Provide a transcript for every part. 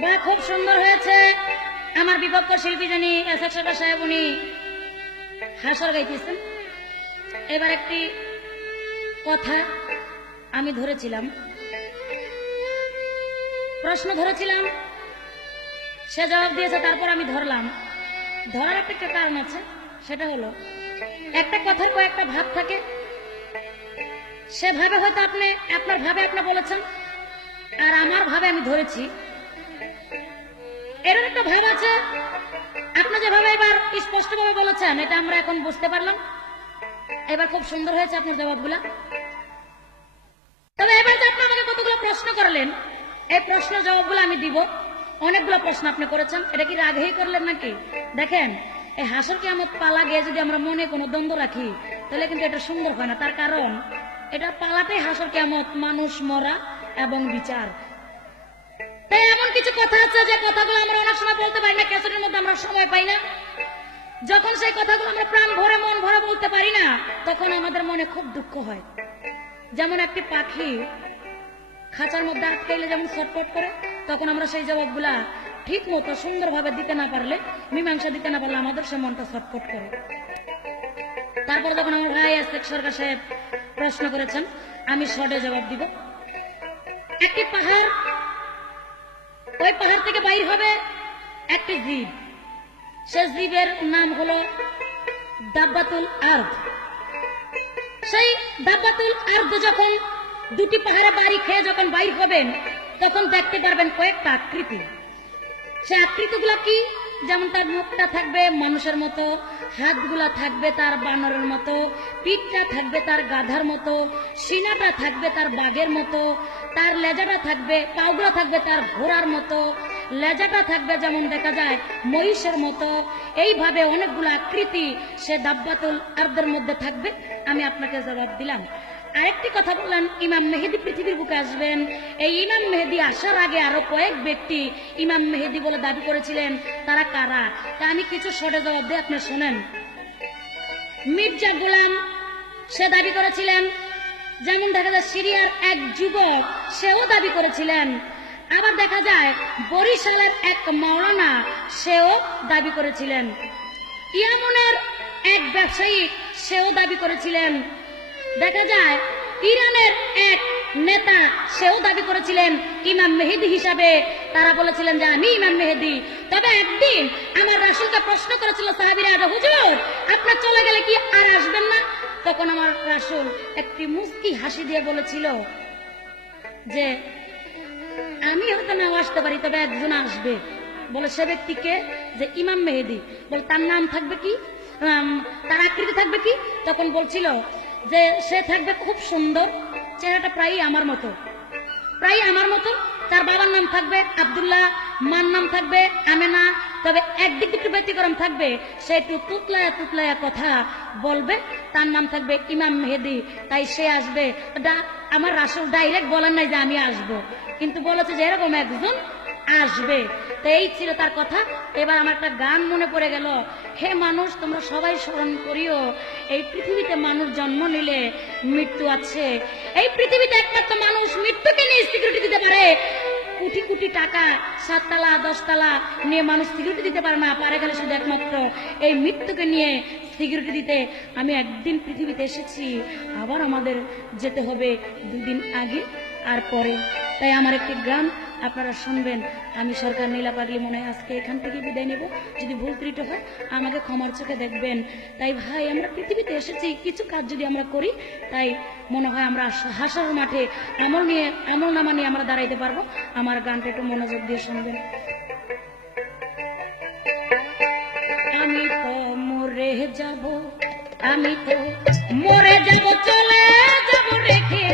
হ্যাঁ খুব সুন্দর হয়েছে। আমার বিপক্ষ শিল্পী সরকার সাহেব, উনি হাসর গাইতেছেন। এবার একটি কথা আমি ধরেছিলাম। প্রশ্ন ধরেছিলাম, সে জবাব দিয়েছে, তারপর আমি ধরলাম। ধরার একটা কারণ আছে, সেটা হলো, একটা কথার কয়েকটা ভাব থাকে। সে ভাবে হয়তো আপনি, আপনার ভাবে আপনি বলেছেন, আর আমার ভাবে আমি ধরেছি। এরকম একটা ভাব আছে। আপনি যেভাবে এবার স্পষ্টভাবে বলেছেন, এটা আমরা এখন বুঝতে পারলাম। এবার খুব সুন্দর হয়েছে আপনার জবাবগুলা। তবে এবার যে আপনি আমাকে কতগুলো প্রশ্ন করলেন, এই প্রশ্নের জবাবগুলো আমি দিব। অনেকগুলো প্রশ্ন আপনি করেছেন। এটা কি রাগেই করলেন নাকি? দেখেন, এই হাসর কেমন পালা গিয়ে যদি আমরা মনে কোনো দ্বন্দ্ব রাখি, তাহলে কিন্তু এটা সুন্দর হয় না। তার কারণ এটা পালাটাই হাসর কেমত মানুষ মরা এবং বিচার। এমন কিছু কথা আছে যে কথাগুলো আমরা অনেক সময় বলতে পারি না, ক্যাসেটের মধ্যে আমরা সময় পাই না। যখন সেই কথাগুলো আমরা প্রাণ ভরে, মন ভরে বলতে পারি না, তখন আমাদের মনে খুব দুঃখ হয়। যেমন একটি পাখি খাঁচার মধ্যে যেমন ছটপট করে, তখন আমরা সেই জবাবগুলা ঠিক মতো সুন্দরভাবে দিতে না পারলে, মীমাংসা দিতে না পারলে আমাদের সে মনটা ছটপট করে। তারপর যখন আমার ভাই আজকে সরকার সাহেব প্রশ্ন করেছেন, আমি শর্টে জবাব দিব। একটি পাহাড় ওই পাহাড় থেকে বাইর হবে একটি জীব। সে জীবের নাম হলো দাব্বাতুল আর্দ। সেই দাব্বাতুল আর্দ যখন দুটি পাহাড়ে বাড়ি খেয়ে যখন বাইর হবেন, তখন দেখতে পারবেন কয়েকটা আকৃতি। সে আকৃতিগুলো কি? যেমন তার মুখটা থাকবে মানুষের মতো হাতগুলা থাকবে তার বানরের মতো, পিঠটা থাকবে তার গাধার মতো, সিনাটা থাকবে তার বাঘের মতো, তার লেজাটা থাকবে, পাউগুলা থাকবে তার ঘোড়ার মতো, লেজাটা থাকবে যেমন দেখা যায় মহিষের মতো। এইভাবে অনেকগুলো আকৃতি সে দাব্বাতুল আর্দের মধ্যে থাকবে। আমি আপনাকে জবাব দিলাম। আরেকটি কথা বললেন ইমাম মেহেদি পৃথিবীর বুকে আসবেন। এই ইমাম মেহেদি আসার আগে আরও কয়েক ব্যক্তি ইমাম মেহেদি বলে দাবি করেছিলেন, তারা কারা? তা আমি কিছু সরে জবাব দিয়ে আপনি শোনেন। মির্জা গোলাম, সে দাবি করেছিলেন, যেমন দেখা যায় সিরিয়ার এক যুবক, সেও দাবি করেছিলেন। আবার দেখা যায় বরিশালের এক মাওলানা, সেও দাবি করেছিলেন। ইয়ামনের এক ব্যবসায়ী, সেও দাবি করেছিলেন। দেখা যায়, ইরানের এক নেতা, সেও দাবি করেছিলেন ইমাম মেহেদি হিসাবে। তারা বলেছিলেন যে, আমি ইমাম মেহেদি। তবে একদিন আমার রাসুলকে প্রশ্ন করেছিল, সাহাবিরা হুজুর, আপনার চলে গেলে কি আর আসবেন না? তখন আমার রাসুল একটি মুস্কি হাসি দিয়ে বলেছিল যে, আমি হয়তো নাও আসতে পারি, তবে একজন আসবে। বলে সে ব্যক্তিকে যে, ইমাম মেহেদি। বলে, তার নাম থাকবে কি? তার আকৃতি থাকবে কি? তখন বলছিল যে সে থাকবে খুব সুন্দর, চেহারাটা প্রায় আমার মতো। প্রায় আমার মতো, তার বাবার নাম থাকবে আব্দুল্লাহ, মার নাম থাকবে আমেনা, তবে একদিক একটু ব্যতিক্রম থাকবে, সে একটু তুতলায়া তুতলায়া কথা বলবে, তার নাম থাকবে ইমাম মেহেদি, তাই সে আসবে। আমার রাসুল ডাইরেক্ট বলেন নাই যে আমি আসব, কিন্তু বলেছে যে এরকম একজন আসবে। তো এই ছিল তার কথা। এবার আমার একটা গান মনে পড়ে গেল। হে মানুষ, তোমরা সবাই স্মরণ করিও, এই পৃথিবীতে মানুষ জন্ম নিলে মৃত্যু আছে। এই পৃথিবীতে একমাত্র মানুষ মৃত্যুকে নিয়ে সিকিউরিটি দিতে পারে। কোটি কোটি টাকা, সাততলা, দশতলা নিয়ে মানুষ সিকিউরিটি দিতে পারে না, পারে গেলে শুধু একমাত্র। এই মৃত্যুকে নিয়ে সিকিউরিটি দিতে আমি একদিন পৃথিবীতে এসেছি, আবার আমাদের যেতে হবে দুদিন আগে আর পরে। তাই আমার একটি গান আপনারা শুনবেন, আমি সরকার নীলা পাগলি মনে হয় আজকে এখান থেকে বিদায় নেব। যদি ভুল ত্রুটি হয়, আমাকে ক্ষমার চোখে দেখবেন। তাই ভাই, আমরা পৃথিবীতে এসেছি, কিছু কাজ যদি আমরা করি, তাই মনে হয় আমরা হাসার মাঠে আমল নিয়ে আমল নামা নিয়ে আমরা দাঁড়াইতে পারব। আমার গানটা একটু মনোযোগ দিয়ে শুনবেন। আমি তো মরে যাব, আমি তো মরে যাব, চলে যাব রেখে।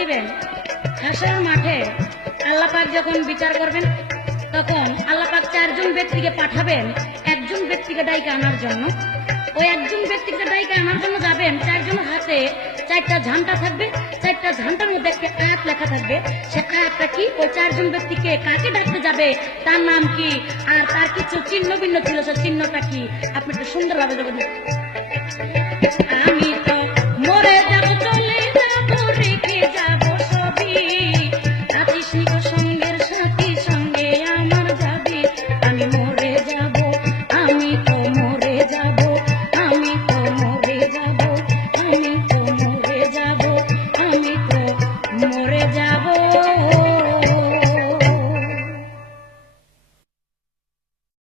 দিবেন হাসরের মাঠে আল্লাহ পাক যখন বিচার করবেন, তখন আল্লাহ পাক চারজন ব্যক্তিকে পাঠাবেন, একজন ব্যক্তিকে ডাইকে আনার জন্য। ওই একজন ব্যক্তিকে ডাইকে আনার জন্য যাবেন, চারজন হাতে চারটা ঝান্টা থাকবে, চারটা ঝান্টার মধ্যে একটা আয়াত লেখা থাকবে। সে আয়াতটা কি? ওই চারজন ব্যক্তিকে কাকে ডাকতে যাবে? তার নাম কি? আর তার কিছু চিহ্ন ভিন্ন ছিল, সে চিহ্নটা কি? আপনি একটু সুন্দরভাবে দেবেন